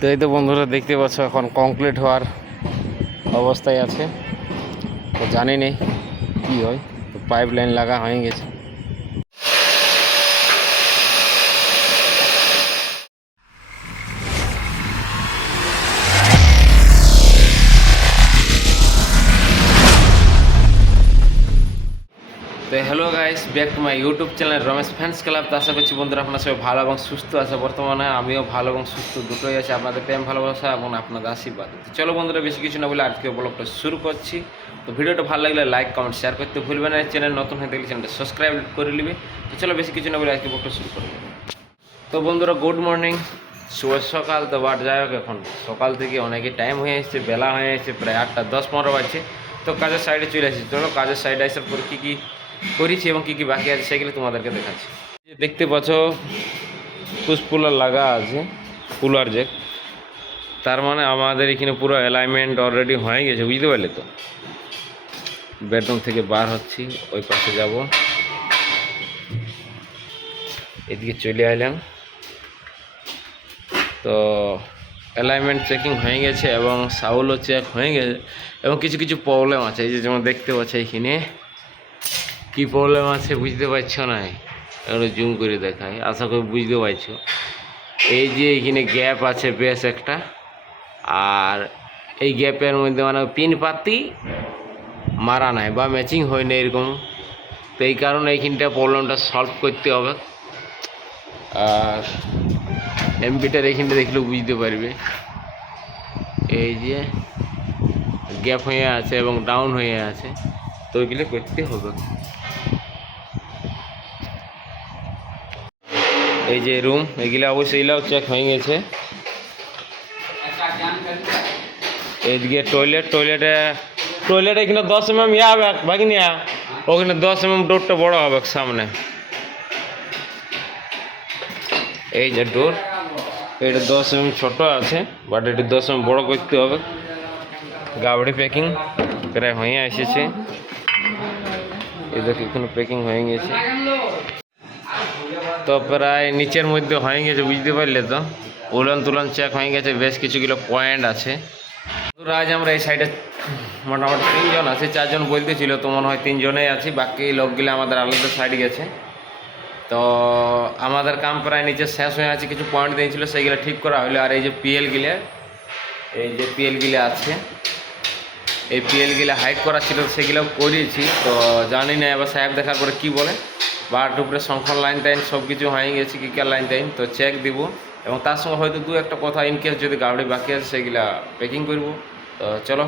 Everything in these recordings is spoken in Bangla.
তো এই তো বন্ধুরা দেখতে পাচ্ছ এখন কমপ্লিট হওয়ার অবস্থায় আছে। তো জানি নেই কী হয়, তো পাইপ লাইন লাগা হয়ে গেছে। তো hello guys, back to my YouTube channel Ramesh fans club. তো আশা করছি বন্ধুরা আপনারা সবাই ভালো এবং সুস্থ আছে। বর্তমানে আমিও ভালো এবং সুস্থ দুটোই আছে, আপনাদের প্রেম ভালোবাসা এবং আপনাদের আশীর্বাদ। তো চলো বন্ধুরা, বেশি কিছু না বলে আজকে ব্লগটা শুরু করছি। তো ভিডিওটা ভালো লাগলে লাইক কমেন্ট শেয়ার করতে ভুলবেন না। চ্যানেল নতুন হয়ে থাকলে চ্যানেলটা সাবস্ক্রাইব করে নেবে। তো চলো বেশি কিছু না বলে আজকে ব্লগটা শুরু করবো। তো বন্ধুরা গুড মর্নিং, শুভ সকাল। তো বাট যাই হোক, এখন সকাল থেকে অনেকই টাইম হয়ে এসেছে, বেলা হয়ে এসেছে, প্রায় 8টা 10-15 বাজছে। তো কাজের সাইডে চলে এসেছি। চলো কাজের সাইডে আসার পর কী কী করেছি এবং কী কী বাকি আছে সেগুলো তোমাদেরকে দেখাচ্ছি। দেখতে পাচ্ছ পুশপুলার লাগা আছে, কুলার যে, তার মানে আমাদের এখানে পুরো অ্যালাইনমেন্ট অলরেডি হয়ে গেছে, বুঝতে পারলে। তো বেডরুম থেকে বার হচ্ছি, ওই পাশে যাব, এদিকে চলে আইলাম। তো অ্যালাইনমেন্ট চেকিং হয়ে গেছে এবং সাউলও চেক হয়ে গেছে এবং কিছু কিছু প্রবলেম আছে। এই যে যেমন দেখতে পাচ্ছ এখানে কী প্রবলেম আছে বুঝতে পারছো না, একটু জুম করে দেখাই, আশা করি বুঝতে পারছো। এই যে এখানে গ্যাপ আছে বেশ একটা, আর এই গ্যাপের মধ্যে মানে পিন পাতি মারা নাই বা ম্যাচিং হয় না এরকম। তো এই কারণে এইখানটা প্রবলেমটা সলভ করতে হবে। আর এমপিটার এইখানটা দেখলেও বুঝতে পারবে, এই যে গ্যাপ হয়ে আছে এবং ডাউন হয়ে আছে, তো ওইগুলো করতে হবে। এই যে রুম, এগুলো অবশ্যই এগুলাও চেক হয়ে গেছে। এইদিকে টয়লেট এখানে 10 mm ইয়ে হবে ভাগিনিয়া, ওখানে 10 mm ডোরটা বড় হবে সামনে। এই যে ডোর, এটা 10 mm ছোট আছে, বাট এটা 10 mm বড় করতে হবে। গাবড়ি প্যাকিং প্রায় হয়ে এসেছে, এই দেখো এখানে প্যাকিং হয়ে গেছে। তো প্রায় নিচের মধ্যে হয়ে গেছে, বুঝতে পারলে। তো উলন তুলন চেক হয়ে গেছে, বেশ কিছুগুলো পয়েন্ট আছে। আজ আমরা এই সাইডে মোটামুটি 3 জন আছি, 4 জন বলতেছিল, তো মনে হয় 3 জনেই আছি, বাকি লোকগুলো আমাদের আলাদা সাইড গেছে। তো আমাদের কাম প্রায় নিচে শেষ হয়ে আছে, কিছু পয়েন্ট দিয়েছিল সেইগুলো ঠিক করা হলো। আর এই যে পিএলগুলো আছে, এই পিএলগুলো হাইট করা ছিল, সেগুলো করিয়েছি। তো জানি না এবার সাহেব দেখার পরে কী বলে। বার উপরে সংখ্যার লাইন টাইন সব কিছু হয়ে গেছে, কিকার লাইন টাইন তো চেক দিব, এবং তার সঙ্গে হয়তো 2-1টা কথা ইনকেস যদি গাড়ি বাকি আছে সেগুলা প্যাকিং করব। তো চলো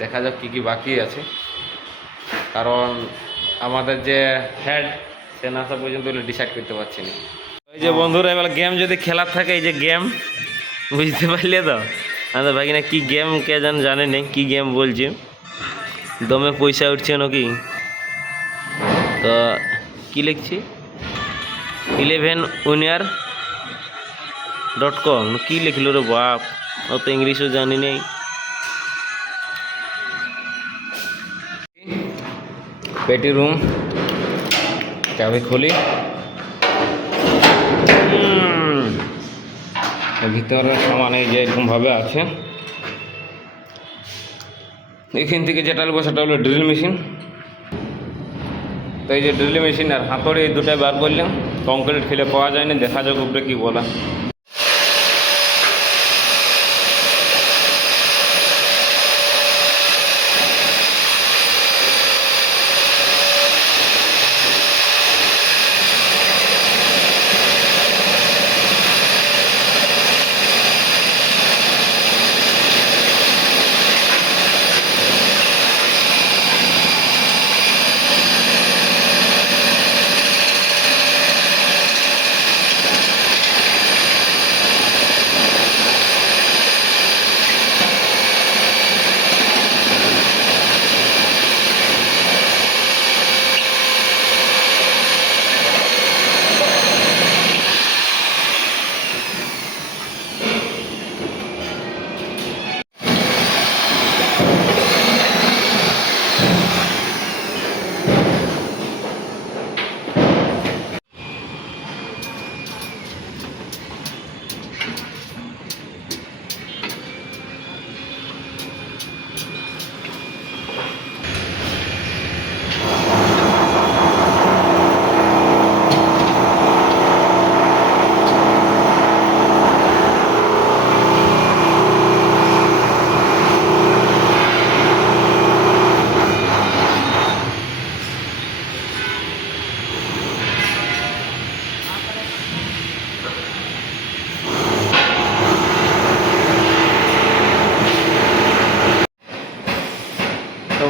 দেখা যাক কী কী বাকি আছে, কারণ আমাদের যে হেড সে না আসা পর্যন্ত ডিসাইড করতে পারছি না। এই যে বন্ধুরা, এবার গেম যদি খেলার থাকে, এই যে গেম, বুঝতে পারলে। তো আমাদের ভাই না কী গেম কে জানে নেই কী গেম বলছি, দমে পয়সা উঠছে নাকি। তো কী লিখছি, 11winner.com কী লিখলো রে বাপ, অত ইংলিশও জানি নেই। পেটি রুম চাবি খুলি, ভিতরে সামান এই যে এরকমভাবে আছে। এখান থেকে যেটা নেবো সেটা হলো ড্রিল মেশিন। তো এই যে ড্রিল মেশিন আর হাতুড়ি, এই দুটাই বার করলাম। কংক্রিট খেলে পাওয়া যায় না, দেখা যাক উপরে কী বলা।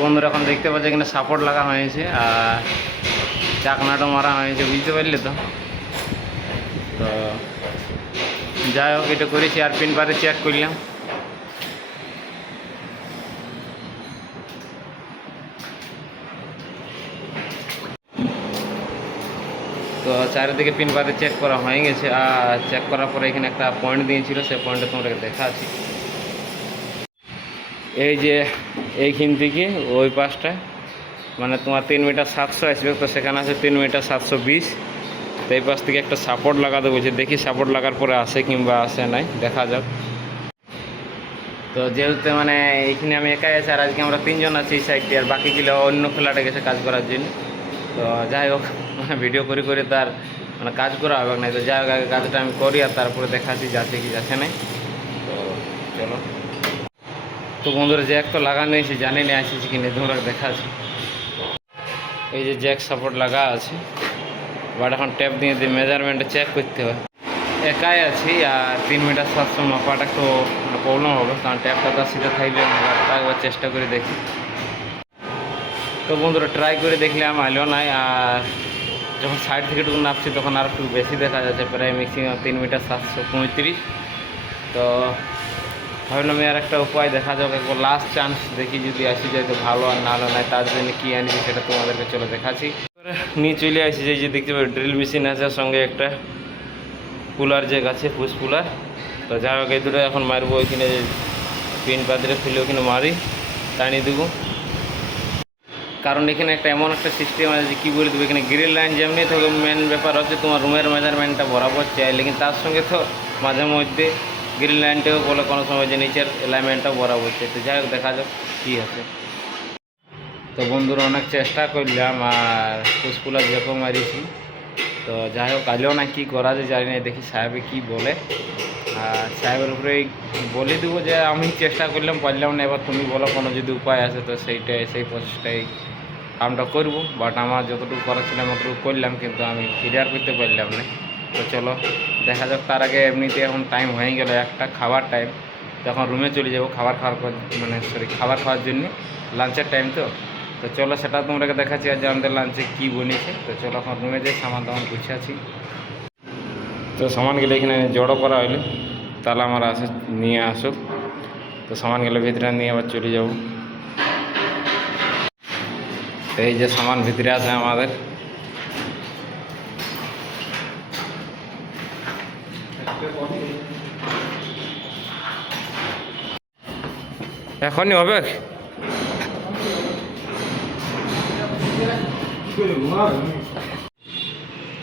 বন্ধুরা এখন দেখতে পাচ্ছি এখানে সাপোর্ট লাগা হয়েছে আর চাকনাটা মারা হয়েছে, বুঝতে পারলে তো। তো যাই হোক, এটা করেছি আর পিন পারে চেক করলাম। তো চারিদিকে পিন পারে চেক করা হয়ে গেছে আর চেক করার পরে এখানে একটা পয়েন্ট দিয়েছিল, সেই পয়েন্টটা তোমাদেরকে দেখাচ্ছি। এই যে এইখান থেকে ওই পাশটায় মানে তোমার 3 মিটার 700 আসবে, তো সেখানে আছে 3 মিটার 720। তো এই পাশ থেকে একটা সাপোর্ট লাগাতে বলছে, দেখি সাপোর্ট লাগার পরে আসে কিংবা আসে নাই, দেখা যাক। তো যেহেতু মানে এইখানে আমি একাই আছি আর আজকে আমরা 3 জন আছি এই সাইডটি, আর বাকিগুলো অন্য ফ্ল্যাটে গেছে কাজ করার জন্য। তো যাই হোক, মানে ভিডিও করে করে তার মানে কাজ করা হবে না। তো যাই হোক, আগে কাজটা আমি করি আর তারপরে দেখাচ্ছি যাচ্ছে কি যাচ্ছে নাই। তো চলো। তো বন্ধুরা জ্যাক তো লাগানো হয়েছে, জানি না আসেছি কিনে, তোমরা দেখাচ্ছি। এই যে জ্যাক সাপোর্ট লাগা আছে, বাট এখন ট্যাপ দিয়ে মেজারমেন্টটা চেক করতে হয়। একাই আছি আর 3 মিটার 700 মাপাটা একটু মানে প্রবলেম হবে, কারণ ট্যাপটা তো সিধে থাকলে একবার চেষ্টা করে দেখি। তো বন্ধুরা ট্রাই করে দেখলাম, আইলো নাই। আর যখন সাইড থেকে টুকু নাপছি তখন আর একটু বেশি দেখা যাচ্ছে, প্রায় ম্যাক্সিমাম 3 মিটার 735। তো ভাবলাম আর একটা উপায় দেখা যাক, একবার লাস্ট চান্স দেখি, যদি আসি যায় তো ভালো, আর না হলো নাই। তার জন্য কী আনছি সেটা তোমাদেরকে চলে দেখাচ্ছি। নিয়ে চলে আসি, যে দেখতে পাবে ড্রিল মেশিন আছে, সঙ্গে একটা কুলার জ্যাক আছে, পুশ কুলার। তো যাই হোক, এই দুটো এখন মারবো, ওইখানে পিন পাত্রে ফেলে ওইখানে মারি টানিয়ে দেবো। কারণ এখানে একটা এমন একটা সিস্টেম আছে যে কী বলে দেবো, এখানে গ্রিল লাইন যেমনি থাকে, মেন ব্যাপার হচ্ছে তোমার রুমের মেজারমেন্টটা বরাবর চাই, লেকিন তার সঙ্গে তো মাঝে মধ্যে গ্রিল লাইনটাও বলে কোনো সময় যে নিচের অ্যালাইনমেন্টটাও বরাবর চাই। তো যাই হোক, দেখা যাক কী আছে। তো বন্ধুরা অনেক চেষ্টা করলাম আর পুষ্পুলার যখন মারিছি। তো যাই হোক, কালেও না কী করা যায় জানি না, দেখি সাহেবে কী বলে। আর সাহেবের উপরেই বলে দেবো যে আমি চেষ্টা করলাম, পারলাম না, এবার তুমি বলো কোনো যদি উপায় আছে। তো সেই প্রসেসটাই কামটা করবো, বাট আমার যতটুকু করা ছিল অতটুকু করলাম, কিন্তু আমি ক্লিয়ার করতে পারলাম না। তো চলো দেখা যাক। তার আগে এমনিতে এখন টাইম হয়ে গেল একটা খাবার টাইম, তখন রুমে চলে যাবো খাবার খাওয়ার জন্য, লাঞ্চের টাইম। তো চলো সেটা তোমরাকে দেখাচ্ছি আজ আমাদের লাঞ্চে কী বনেছে। তো চলো এখন রুমে যাই, সামান দামান গুছিয়েছি। তো সামানগুলো এখানে জড়ো করা হইলে তাহলে আমার আসে নিয়ে আসুক। তো সামানগুলো ভিতরে নিয়ে আবার চলে যাব। এই যে সামান ভিতরে আছে আমাদের, এখনই হবে।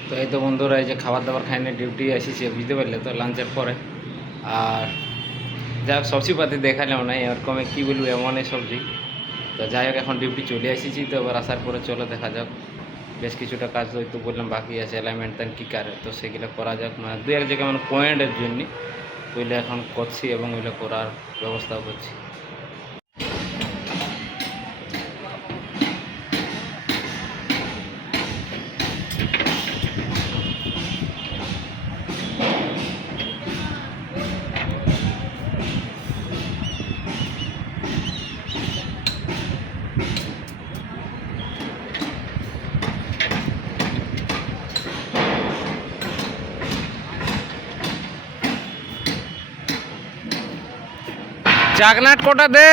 তো এই তো বন্ধুরা, এই যে খাবার দাবার খাইনে ডিউটি এসেছে, বুঝতে পারলে তো, লাঞ্চের পরে। আর যাই হোক, সবজি পাতি দেখালাম না, এরকমে কী বলবো, এমনই সবজি। তো যাই হোক, এখন ডিউটি চলে এসেছি। তো এবার আসার পরে চলো দেখা যাক, বেশ কিছুটা কাজ হয়তো বললাম বাকি আছে, অ্যালাইনমেন্ট তান কী কারে, তো সেগুলো করা যাক। মানে দু এক জায়গায় মানে পয়েন্টের জন্য ওইগুলো এখন করছি এবং ওইগুলো করার ব্যবস্থাও করছি। চাকনাট কোটা দে।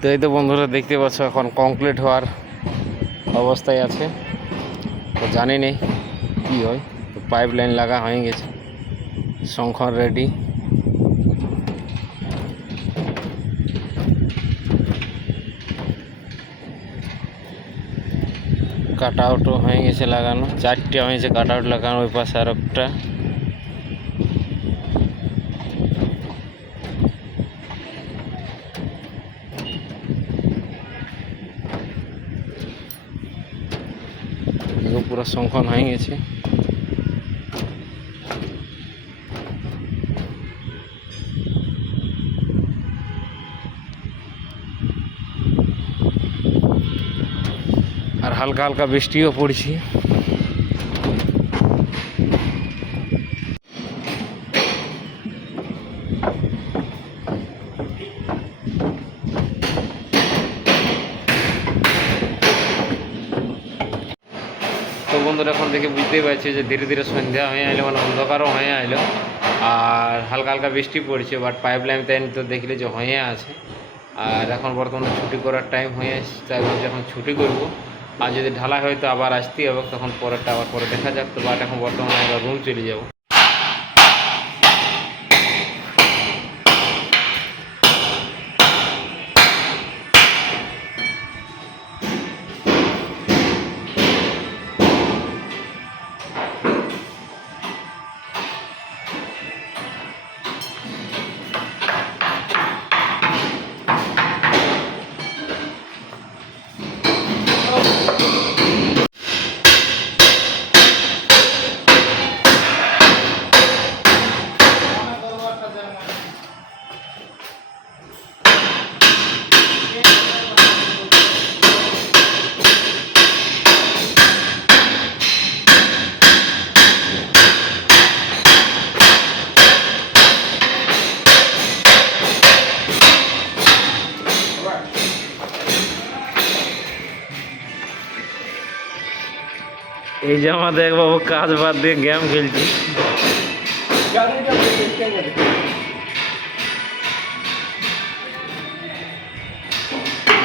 তো এই তো বন্ধুরা দেখতে পাচ্ছ, এখন কমপ্লিট হওয়ার অবস্থায় আছে। তো জানি নেই কী হয়। তো পাইপ লাইন লাগা হয়ে গেছে, শঙ্খর রেডি। কাট আউটও হয়ে গেছে লাগানো, 4টে হয়েছে কাট আউট লাগানো, ওই পাশে আর একটা। পুরো শঙ্খন হয়ে গেছে। হালকা হালকা বৃষ্টিও পড়ছে। তো বন্ধুরা এখন দেখে বুঝতেই পারছি যে ধীরে ধীরে সন্ধ্যা হয়ে আইলো, মানে অন্ধকারও হয়ে আইলো, আর হালকা হালকা বৃষ্টি পড়ছে। বাট পাইপ লাইন তাই তো দেখলে যে হয়ে আছে। আর এখন বর্তমানে ছুটি করার টাইম হয়ে আসছে, তাই বলছি এখন ছুটি করবো। আর যদি ঢালাই হয় তো আবার আসতেই হবে, তখন পরেরটা আবার পরে দেখা যাক। তো বাট এখন বর্তমানে আমরা রুম চলে যাবো। এই যে আমাদের বাবু কাজ বাদ দিয়ে গেম খেলছি।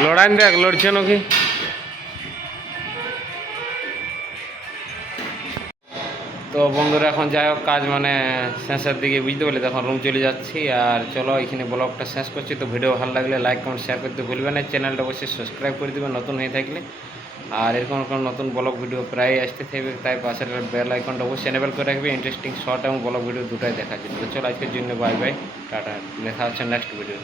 লড়াই দেখ লড়ছে নাকি। তো বন্ধুরা এখন যাই হোক কাজ মানে শেষের দিকে বুঝতে পারলে, তখন রুম চলে যাচ্ছি। আর চলো এখানে ব্লগটা শেষ করছি। তো ভিডিও ভালো লাগলে লাইক কমেন্ট শেয়ার করতে ভুলবেন না, চ্যানেলটা অবশ্যই সাবস্ক্রাইব করে দেবেন নতুন হয়ে থাকলে। আর এরকম কোনো নতুন ব্লগ ভিডিও প্রায় আসতে থাকবে, তাই পাশের বেল আইকনটা অবশ্যই এনেবেল করে রাখবে ইন্টারেস্টিং শর্ট এবং ব্লগ ভিডিও দুটাই দেখার জন্য। তো চলো আজকের জন্য বাই বাই, টাটা, দেখা হচ্ছে নেক্সট ভিডিও।